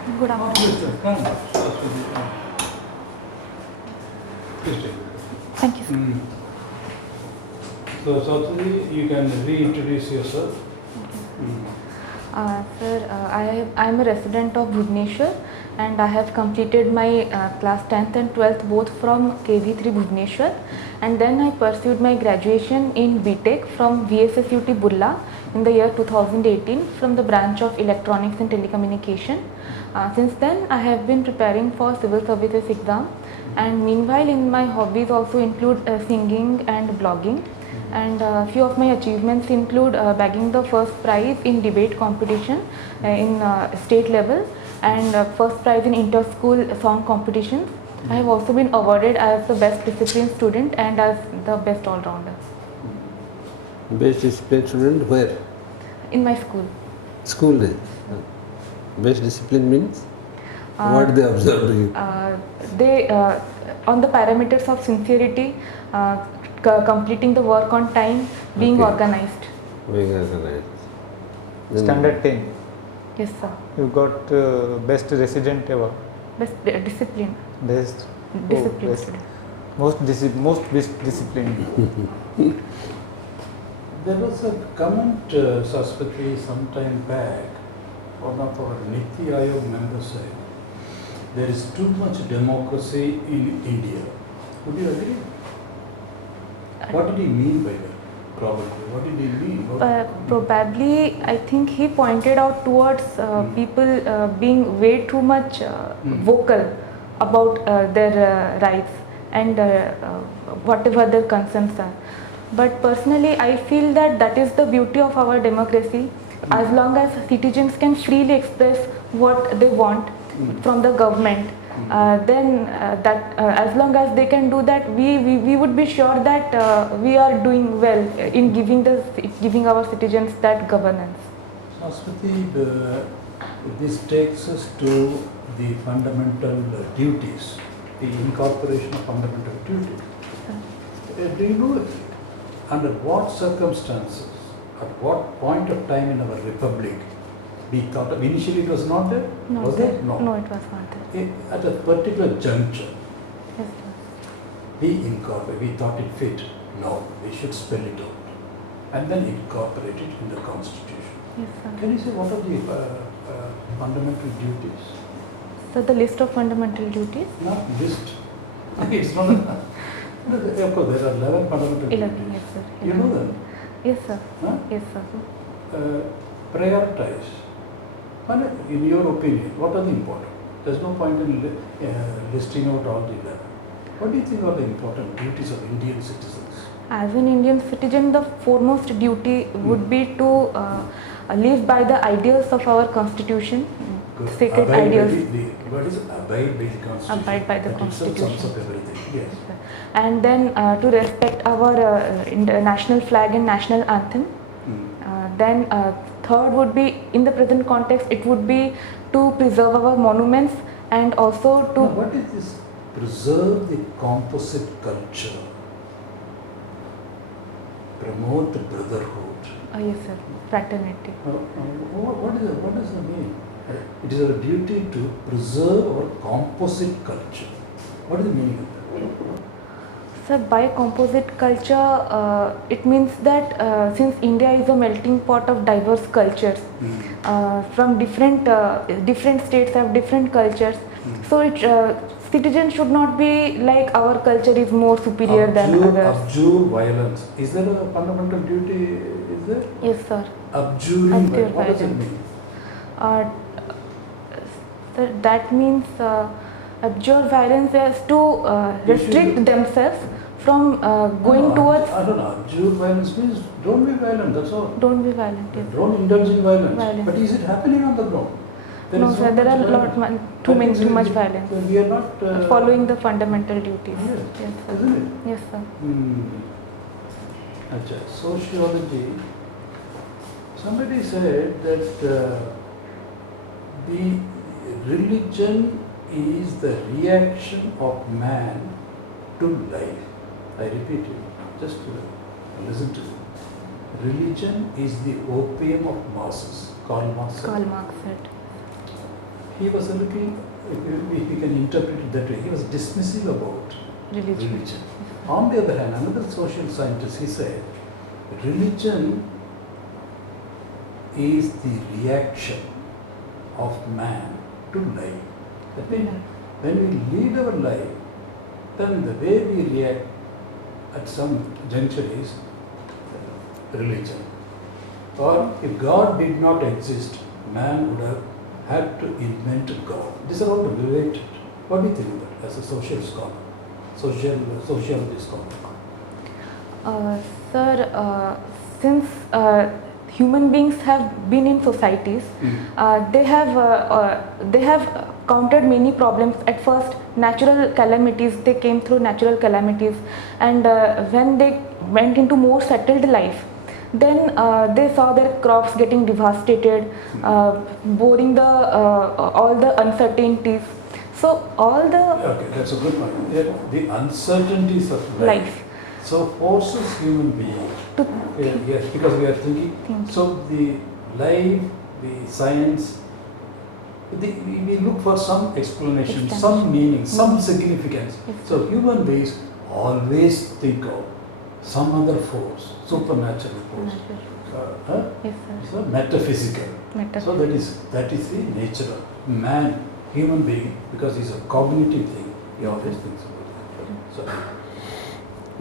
Good afternoon. Thank you, sir. So, Saraswati, you can reintroduce yourself. Sir, I am a resident of Bhubaneswar and I have completed my class 10th and 12th both from KV3 Bhubaneswar, and then I pursued my graduation in BTech from VSSUT Burla in the year 2018 from the branch of Electronics and Telecommunication. Since then I have been preparing for civil services exam, and meanwhile in my hobbies also include singing and blogging. And few of my achievements include bagging the first prize in debate competition in state level, and first prize in inter-school song competitions. I have also been awarded as the best discipline student and as the best all-rounder. Best discipline student where? In my school. School. Best discipline means? What they observed you? They on the parameters of sincerity, completing the work on time, being organized. Being organized. Standard 10. Yes, sir. You got best resident award. Best discipline. Best. Discipline Best. student. Most best discipline. There was a comment, Saraswati, some time back, one of our Niti Aayog members said, there is too much democracy in India. Would you agree? What did he mean by that? Probably. What did he mean? Probably, I think he pointed out towards people being way too much vocal about their rights and whatever their concerns are. But personally, I feel that that is the beauty of our democracy. As long as citizens can freely express what they want from the government, then as long as they can do that, we would be sure that we are doing well in giving our citizens that governance. Saraswati, this takes us to the fundamental duties, the incorporation of fundamental duties. Do you know under what circumstances, at what point of time in our republic we thought of, initially it was not there? No, was there? No. No, it was not there. At a particular juncture, Yes, sir. we thought it fit. No, we should spell it out and then incorporate it in the constitution. Yes, sir. Can you say what are the fundamental duties? So the list of fundamental duties? Not list. It's not a, of course, there are 11 fundamental 11, duties. yes, sir. You know them? Yes, sir. Huh? Yes, sir. Prioritize. In your opinion, what are the important? There's no point in listing out all the 11. What do you think are the important duties of Indian citizens? As an Indian citizen, the foremost duty would be to live by the ideals of our constitution, sacred ideals. What is abide by the constitution? Abide by the that itself constitution. sums up everything. Yes. And then to respect our national flag and national anthem. Then third would be, in the present context, it would be to preserve our monuments and also to... Now, what is this? Preserve the composite culture. Promote brotherhood. yes, sir. Fraternity. What does it mean? It is our duty to preserve our composite culture. What is the meaning of that? Sir, by composite culture, it means that since India is a melting pot of diverse cultures, from different states have different cultures, so citizens should not be like our culture is more superior than others. Abjure violence. Is there a fundamental duty? Is there? Yes, sir. Abjuring Abjure violence. What does it violence. mean? Sir, that means abjure violence is to restrict themselves from going towards... I don't know. Abjure violence means don't be violent, that's all. Don't be violent. Yes. Don't indulge in violence. Violence. But is it happening on the ground? No, is sir, there much are violence. too much violence. We are not Following the fundamental duties. Yes, sir. isn't it? Yes, sir. Sociology. Somebody said that the religion is the reaction of man to life. I repeat it, just listen to it. Religion is the opium of masses. Karl Marx said. Karl Marx said. he was a little, if we can interpret it that way, he was dismissive about religion. On the other hand, another social scientist, he said, religion is the reaction of man to life. That means when we lead our life, then the way we react at some juncture is religion. Or if God did not exist, man would have had to invent God. These are all related. What do you think of that as a social scholar, sociologist scholar? Sir, since human beings have been in societies, they have countered many problems. At first, natural calamities, they came through natural calamities, and when they went into more settled life, then they saw their crops getting devastated, boring all the uncertainties. So all the Okay, that's a good point. Yeah, the uncertainties of life. So forces human being. to Yes, because we are thinking. So the life, the science, we look for some explanation, some meaning, some significance. So human beings always think of some other force, supernatural force, Yes, sir. so metaphysical. So that is the nature of man, human being, because it's a cognitive thing. He always thinks about it. So,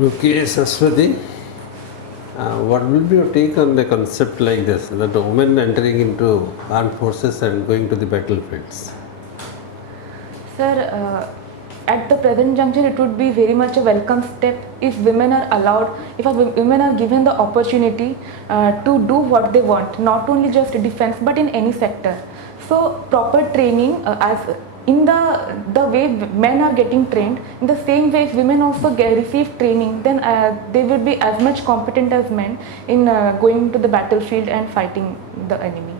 Okay, Saraswati, what will be your take on the concept like this, that a woman entering into armed forces and going to the battlefields? Sir, at the present juncture, it would be very much a welcome step if women are allowed, if women are given the opportunity to do what they want, not only just defense but in any sector. So proper training, as in the way men are getting trained, in the same way if women also receive training, then they will be as much competent as men in going to the battlefield and fighting the enemy.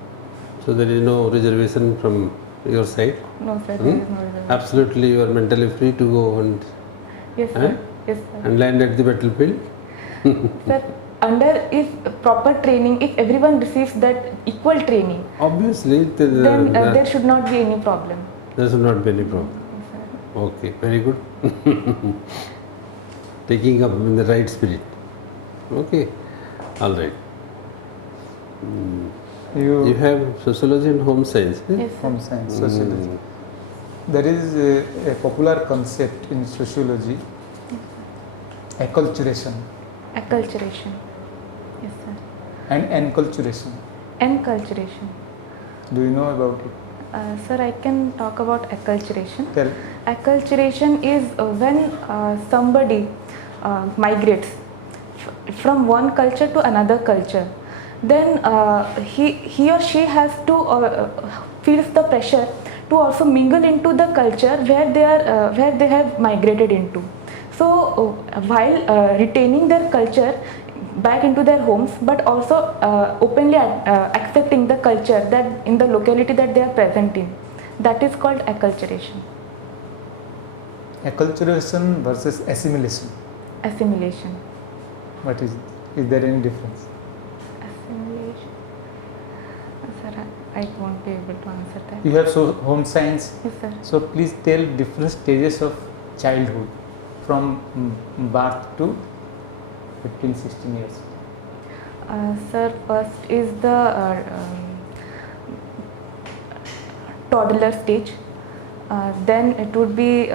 So there is no reservation from your side? No, sir, there is no reservation. Absolutely, you are mentally free to go and, Yes, sir. Yes, sir. and land at the battlefield? Sir, if proper training, if everyone receives that equal training, Obviously, then there should not be any problem. there should not be any problem. Yes, sir. Okay, very good. Taking up in the right spirit. Okay, all right. You have sociology and home science. Eh? Yes, sir. Home science, sociology. There is a popular concept in sociology, acculturation Acculturation. Yes, sir. and enculturation. Enculturation. Do you know about it? Sir, I can talk about acculturation. Tell. Acculturation is when somebody migrates from one culture to another culture. Then he or she has to feels the pressure to also mingle into the culture where they have migrated into. So while retaining their culture back into their homes, but also openly accepting the culture that in the locality that they are present in, that is called acculturation. Acculturation versus assimilation. Assimilation. What is it? Is there any difference? Assimilation. Sir, I won't be able to answer that. You have home science. Yes, sir. So please tell different stages of childhood from birth to 15-16 years. Sir, first is the toddler stage. Then it would be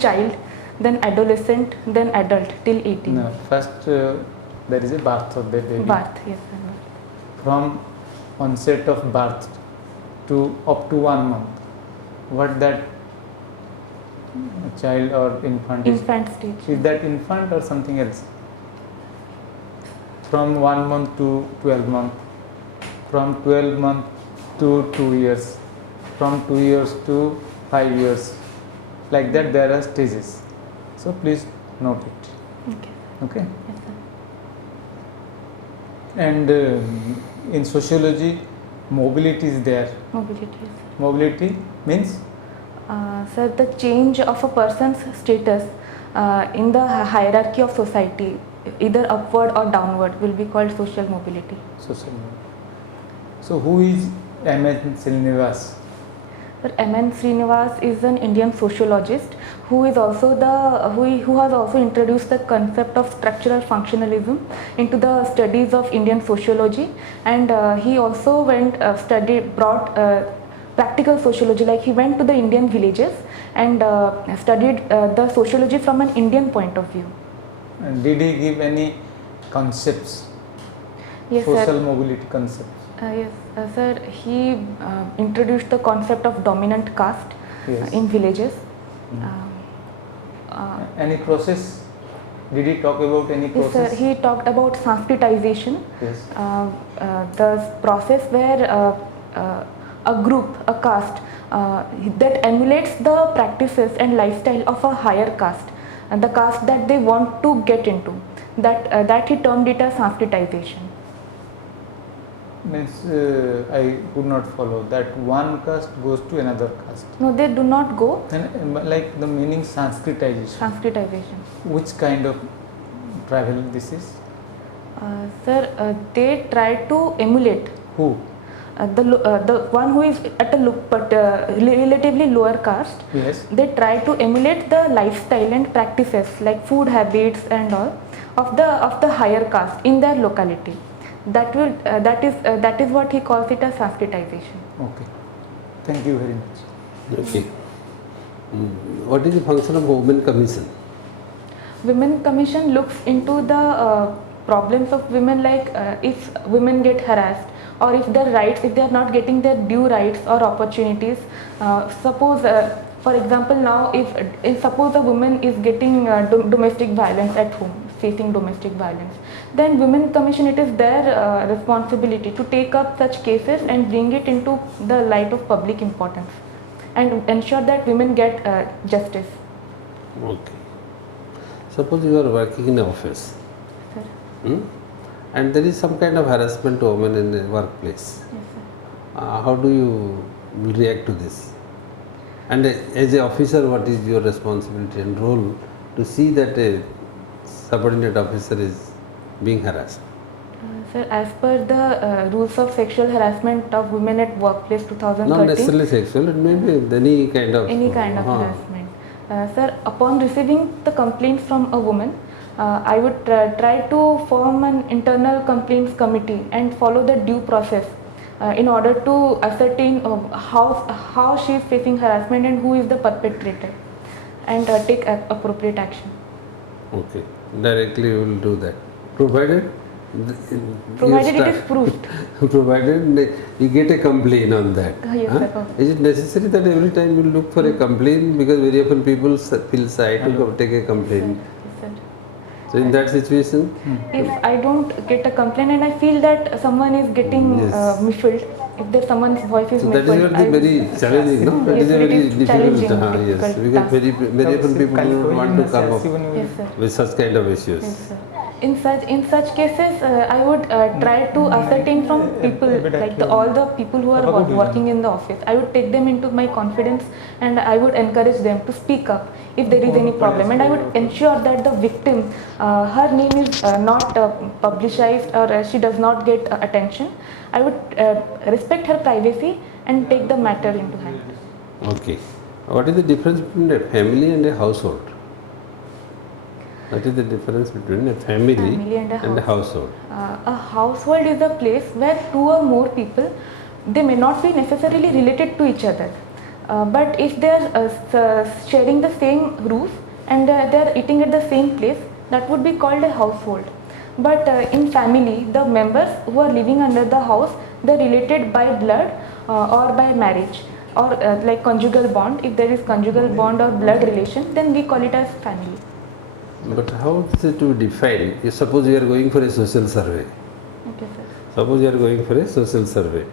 child, then adolescent, then adult till 18. No, first there is a birth of the baby. Birth, yes, sir. From onset of birth to up to 1 month. What that child or infant is? Infant stage. Is that infant or something else? From 1 month to 12 months. From 12 months to 2 years. From 2 years to 5 years. Like that there are stages. So please note it. Okay. Okay. Yes, sir. And in sociology, mobility is there. Mobility, yes, sir. Mobility means Sir, the change of a person's status in the hierarchy of society, either upward or downward, will be called social mobility. social mobility. So who is M.N. Srinivas. Sir, M.N. Srinivas is an Indian sociologist who is also who has also introduced the concept of structural functionalism into the studies of Indian sociology, and he also brought practical sociology, like he went to the Indian villages and studied the sociology from an Indian point of view. And did he give any concepts, Yes, social sir. mobility concepts? Yes, sir. He introduced the concept of dominant caste Yes. in villages. Any process? Did he talk about any Yes, sir. process? He talked about sanskritization, Yes. the process where a group, a caste that emulates the practices and lifestyle of a higher caste, and the caste that they want to get into. That he termed it as sanskritization. Means I could not follow that one caste goes to another caste. No, they do not go. And like the meaning Sanskritization. Sanskritization. Which kind of travel this is? Sir, they try to emulate Who? the one who is at a relatively lower caste. Yes. They try to emulate the lifestyle and practices like food habits and all of the higher caste in their locality. That is what he calls it as sanskritization. Okay. Thank you very much. Okay. What is the function of Women Commission? Women Commission looks into the problems of women, like if women get harassed, or if their rights, if they are not getting their due rights or opportunities. Suppose, for example, now if suppose a woman is getting domestic violence at home, facing domestic violence, then Women Commission, it is their responsibility to take up such cases and bring it into the light of public importance and ensure that women get justice. Okay. Suppose you are working in an office, Sir. and there is some kind of harassment to women in the workplace. Yes, sir. How do you react to this? And as an officer, what is your responsibility and role to see that a subordinate officer is being harassed? Sir, as per the rules of sexual harassment of women at workplace 2013, Not necessarily sexual, it may be any kind of harassment. Sir, upon receiving the complaint from a woman, I would try to form an internal complaints committee and follow the due process in order to ascertain how she is facing harassment and who is the perpetrator, and take appropriate action. Okay, directly you will do that, provided Provided it is proved. provided you get a complaint on that. Yes, Huh? sir. Is it necessary that every time you look for a complaint, because very often people feel shy to take a complaint? Yes, sir. So in that situation, If I don't get a complaint and I feel that someone is getting Yes. muffled, if there someone's voice is so that muffled, is very challenging, no? That Yes, is a it very is difficult, challenging, yes, difficult because task. very often people don't want to come up Yes, sir. with such kind of issues. Yes, sir. In such cases, I would try to ascertain from people, like all the people who are working in the office. I would take them into my confidence and I would encourage them to speak up if there is any problem, and I would ensure that the victim, her name is not publicized, or she does not get attention. I would respect her privacy and take the matter into hand. Okay. What is the difference between a family and a household? What is the difference between a family and a household? A household is a place where two or more people, they may not be necessarily related to each other, but if they are sharing the same roof and they are eating at the same place, that would be called a household. But in family, the members who are living under the house, they are related by blood or by marriage, or like conjugal bond. If there is conjugal bond or blood relation, then we call it as family. But how is it to be defined? Suppose you are going for a social survey. Okay, sir. Suppose you are going for a social survey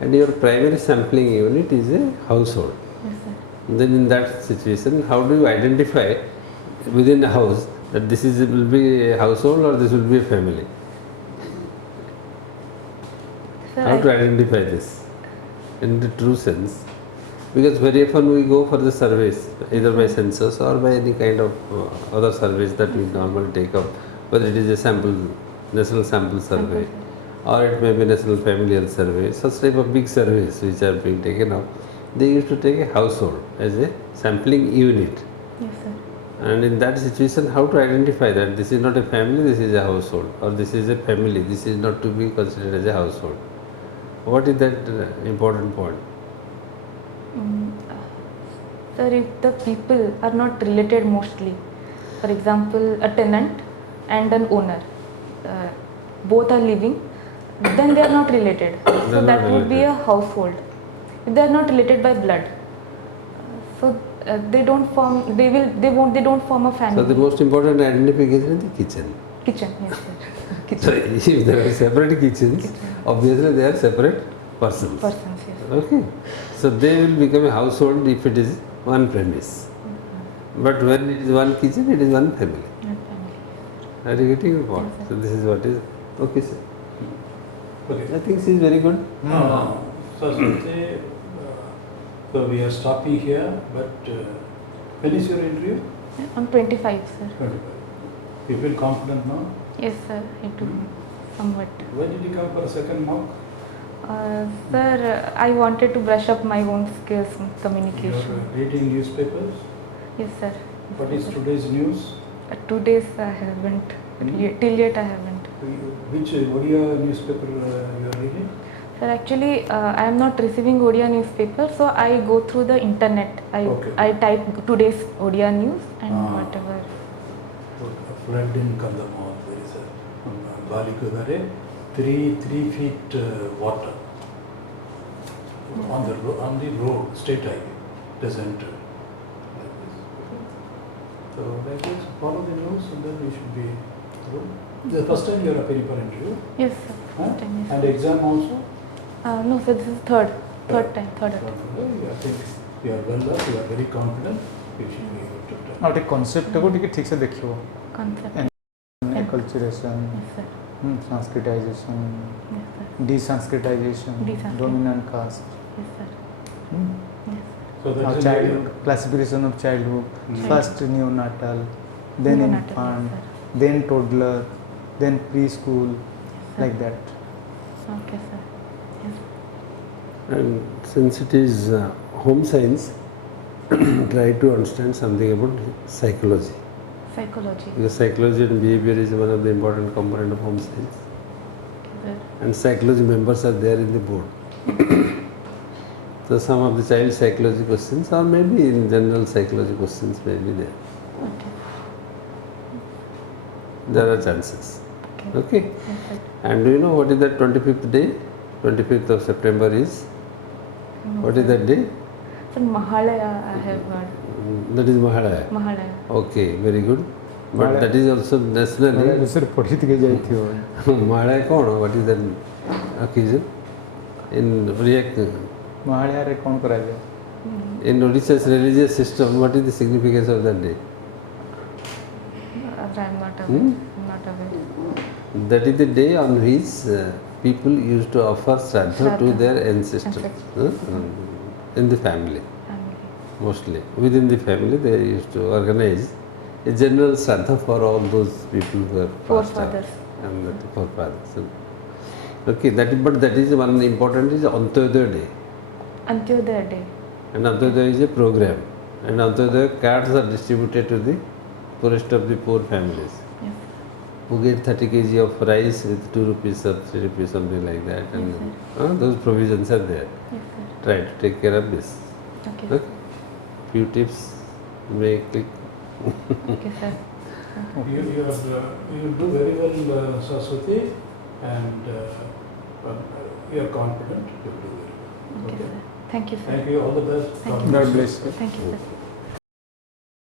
and your primary sampling unit is a household. Yes, sir. Then in that situation, how do you identify within a house that this will be a household or this will be a family? Sir, How to identify this in the true sense? Because very often we go for the surveys, either by census or by any kind of other surveys that we normally take up, whether it is a sample, national sample survey or it may be National Family Health Survey, such type of big surveys which are being taken up, they used to take a household as a sampling unit. Yes, sir. And in that situation, how to identify that this is not a family, this is a household, or this is a family, this is not to be considered as a household. What is that important point? Sir, if the people are not related mostly, for example, a tenant and an owner, both are living, then they are not related. So not that would be related. a household. If they are not related by blood, so they don't form form a family. So the most important identification is the kitchen. Kitchen, yes, sir. So Kitchen. if there are separate kitchens, Kitchen. obviously they are separate persons. Persons, yes. Okay. So they will become a household if it is one premise. But when it is one kitchen, it is one family. Not family. Are you getting your point? Yes, sir. So this is what is. Okay, sir. Okay. I think she is very good. Saraswati, so we are stopping here, but when is your interview? On 25, sir. 25. You feel confident now? Yes, sir. I do somewhat. When did you come for a second mock? Sir, I wanted to brush up my own skills in You communication. are reading newspapers. Yes, sir. What is today's news? 2 days I haven't. Till yet I haven't. Which Odia newspaper you are reading? Sir, actually, I am not receiving Odia newspaper, so I go through the internet. Okay. I type today's Odia news and whatever. Flood in Kandamar, there is a Balikudare, 3 feet water on the road, state highway, doesn't like this. So like this, follow the news and then we should be good. The first time you are appearing for interview, Yes, sir. huh? First time, yes, And sir. exam also? No, sir, this is third attempt. I think you are well up, you are very confident, you should be able to tell. गोटे concept को टिके ठीक से देखियो Concept. Culturation Yes, sir. Sanskritisation Yes, sir. डिसंस्कृताइजेशन Desanskrit- dominant caste Yes, sir. Yes. So that is childhood classification of childhood Mm. first neonatal then Neonatal, infant yes, then toddler then preschool sir. like that. Okay, sir. Yes. And since it is home science, try to understand something about psychology. Psychology. Because psychology and behavior is one of the important component of home science. Sir. And psychology members are there in the board. So some of the child psychology questions or maybe in general psychology questions may be there. Okay. There are chances. Okay. Okay. Yes, sir. And do you know what is that 25th day? 25th of September is? No, What is sir. that day? Sir, Mahalaya I have heard. That is Mahalaya. Mahalaya. Okay, very good. But Mahalaya. that is also nationally. दूसरे पढ़ी के जाइथियो Mahalaya कौन? What is that occasion? In Mahalaya रे कौन करा जाए in Odisha's religious system, what is the significance of that day? I'm not aware. Hmm? I'm not aware. That is the day on which people used to offer Shraddha to Shraddha. their ancestors. In the family, Family. mostly. Within the family, they used to organize a general Shraddha for all those people who were passed out. Forefathers. And the forefathers. Okay, but that is one important is Antyodaya day. Antyodaya day. And Antyodaya is a program. And Antyodaya cards are distributed to the poorest of the poor families. Yes. Who get 30 kg of rice with 2 rupees or 3 rupees, something like that. And Yes, those provisions are there. Yes, sir. Try to take care of this. Okay. Okay. Few tips may click. Okay, sir. You do very well, Saraswati, and you are confident you will do very well. Okay, sir. Thank you, sir. Thank you. All the best. Thank God you. God bless you. Thank you, sir.